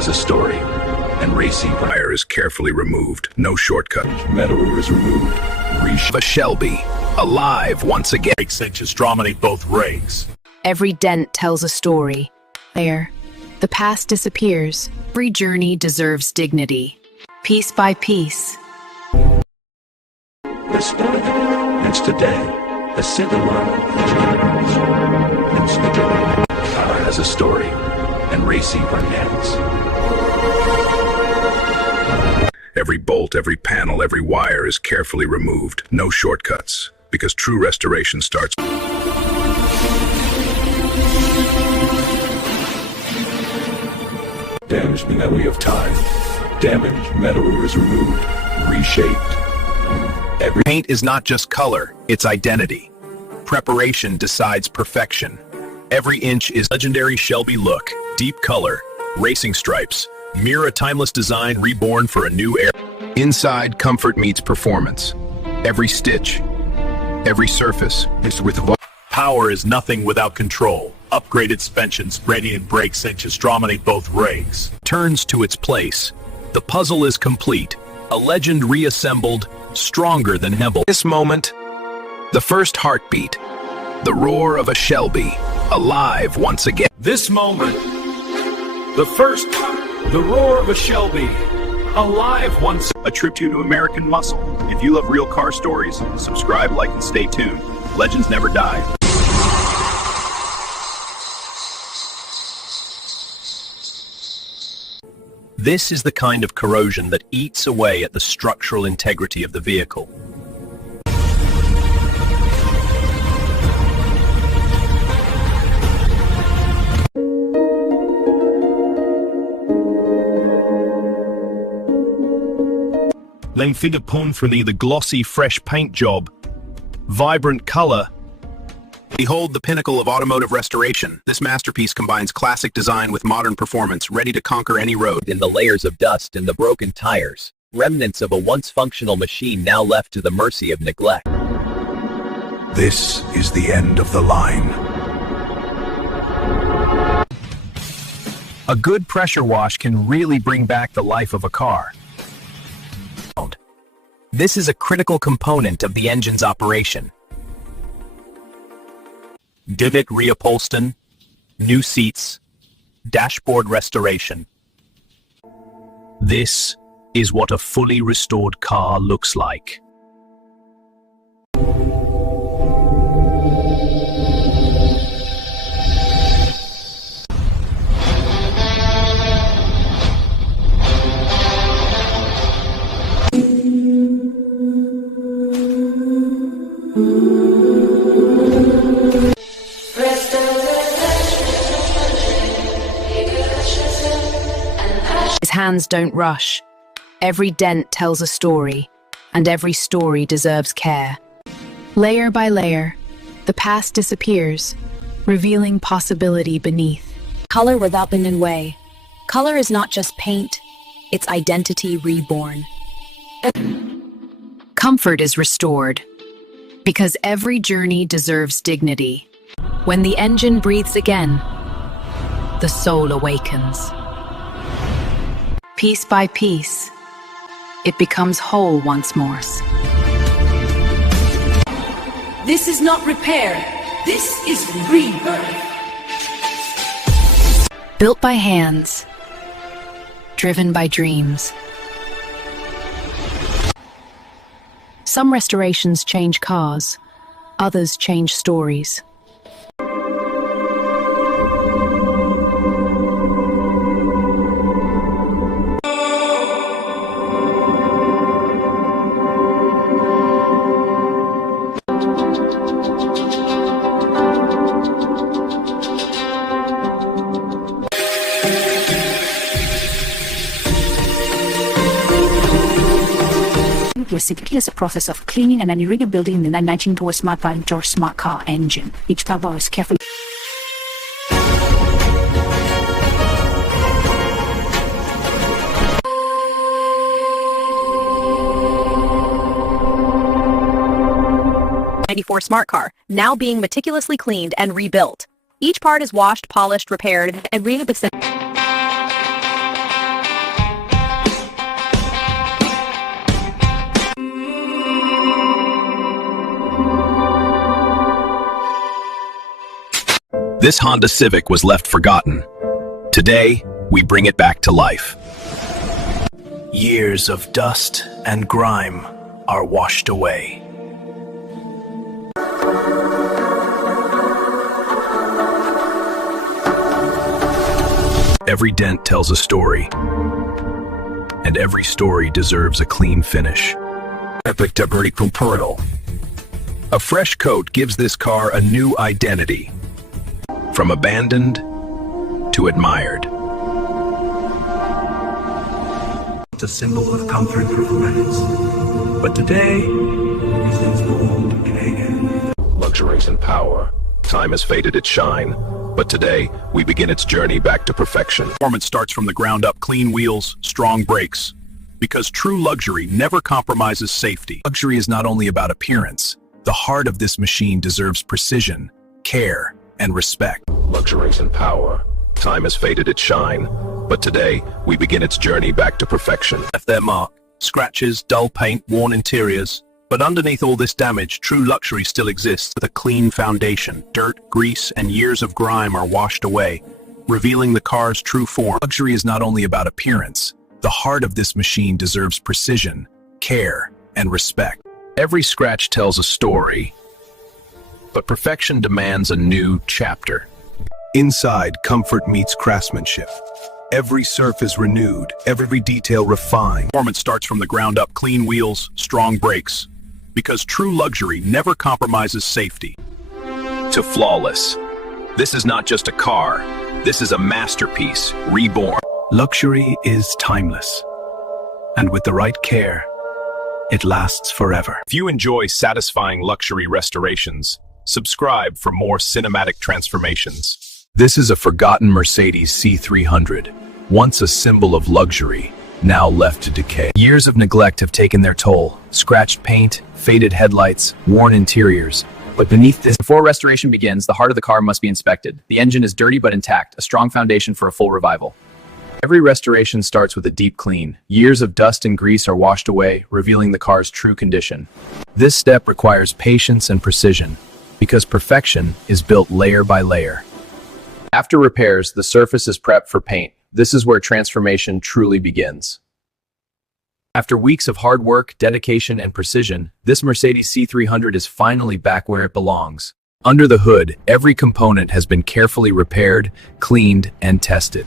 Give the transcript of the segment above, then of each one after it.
has a story, and racing wire is carefully removed. No shortcut. Metal is removed. A Shelby, alive once again. Cinches dominate both rigs. Every dent tells a story. There, the past disappears. Every journey deserves dignity. Piece by piece. Yesterday, it's today. A single line. It's today. Car has a story, and racing ends. Every bolt, every panel, every wire is carefully removed. No shortcuts, because true restoration starts. Damaged metal of time. Damaged metal is removed, reshaped. Every paint is not just color, it's identity. Preparation decides perfection. Every inch is legendary Shelby look, deep color, racing stripes, mirror a timeless design reborn for a new era. Inside, comfort meets performance. Every stitch, every surface is with Power is nothing without control. Upgraded suspensions, radiant brake cinches dominate both rigs. Turns to its place. The puzzle is complete. A legend reassembled, stronger than ever. This moment, the first heartbeat, the roar of a Shelby, alive once again. This moment, the roar of a Shelby, alive once. A tribute to American muscle. If you love real car stories, subscribe, like, and stay tuned. Legends never die. This is the kind of corrosion that eats away at the structural integrity of the vehicle. Lengthy upon for the glossy, fresh paint job. Vibrant color. Behold the pinnacle of automotive restoration. This masterpiece combines classic design with modern performance, ready to conquer any road. In the layers of dust and the broken tires, remnants of a once functional machine now left to the mercy of neglect. This is the end of the line. A good pressure wash can really bring back the life of a car. This is a critical component of the engine's operation. Divot reupholstery, new seats, dashboard restoration. This is what a fully restored car looks like. His hands don't rush. Every dent tells a story, and every story deserves care. Layer by layer, the past disappears, revealing possibility beneath. Color without the new way. Color is not just paint, it's identity reborn. Comfort is restored, because every journey deserves dignity. When the engine breathes again, the soul awakens. Piece by piece, it becomes whole once more. This is not repair. This is rebirth. Built by hands, driven by dreams. Some restorations change cars, others change stories. Was simply as a process of cleaning and then rebuilding the 1920 smart car into a smart car engine. Each car was carefully '94 smart car, now being meticulously cleaned and rebuilt. Each part is washed, polished, repaired, and reassembled. This Honda Civic was left forgotten. Today, we bring it back to life. Years of dust and grime are washed away. Every dent tells a story, and every story deserves a clean finish. Epic Debrico Pearl. A fresh coat gives this car a new identity. From abandoned to admired. It's a symbol of comfort for friends. But today, it stands for old Canadian. Luxuries and power. Time has faded its shine, but today we begin its journey back to perfection. Performance starts from the ground up, clean wheels, strong brakes. Because true luxury never compromises safety. Luxury is not only about appearance. The heart of this machine deserves precision, care, and respect. Luxuries and power. Time has faded its shine, but today we begin its journey back to perfection. Left their mark. Scratches, dull paint, worn interiors. But underneath all this damage, true luxury still exists with a clean foundation. Dirt, grease, and years of grime are washed away, revealing the car's true form. Luxury is not only about appearance. The heart of this machine deserves precision, care, and respect. Every scratch tells a story, but perfection demands a new chapter. Inside, comfort meets craftsmanship. Every surface renewed, every detail refined. Performance starts from the ground up, clean wheels, strong brakes. Because true luxury never compromises safety. To flawless. This is not just a car. This is a masterpiece, reborn. Luxury is timeless. And with the right care, it lasts forever. If you enjoy satisfying luxury restorations, subscribe for more cinematic transformations. This is a forgotten Mercedes C300, once a symbol of luxury, now left to decay. Years of neglect have taken their toll. Scratched paint, faded headlights, worn interiors. But beneath this, before restoration begins, the heart of the car must be inspected. The engine is dirty but intact, a strong foundation for a full revival. Every restoration starts with a deep clean. Years of dust and grease are washed away, revealing the car's true condition. This step requires patience and precision, because perfection is built layer by layer. After repairs, the surface is prepped for paint. This is where transformation truly begins. After weeks of hard work, dedication, and precision, this Mercedes C300 is finally back where it belongs. Under the hood, every component has been carefully repaired, cleaned, and tested.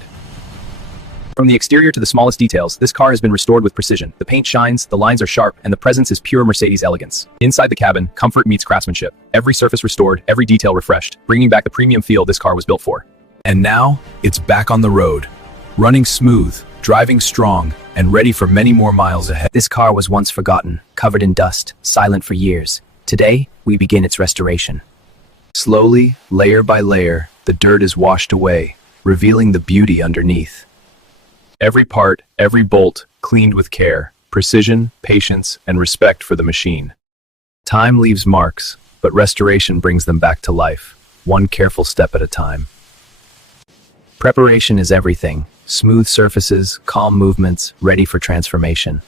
From the exterior to the smallest details, this car has been restored with precision. The paint shines, the lines are sharp, and the presence is pure Mercedes elegance. Inside the cabin, comfort meets craftsmanship. Every surface restored, every detail refreshed, bringing back the premium feel this car was built for. And now, it's back on the road. Running smooth, driving strong, and ready for many more miles ahead. This car was once forgotten, covered in dust, silent for years. Today, we begin its restoration. Slowly, layer by layer, the dirt is washed away, revealing the beauty underneath. Every part, every bolt, cleaned with care, precision, patience, and respect for the machine. Time leaves marks, but restoration brings them back to life, one careful step at a time. Preparation is everything. Smooth surfaces, calm movements, ready for transformation.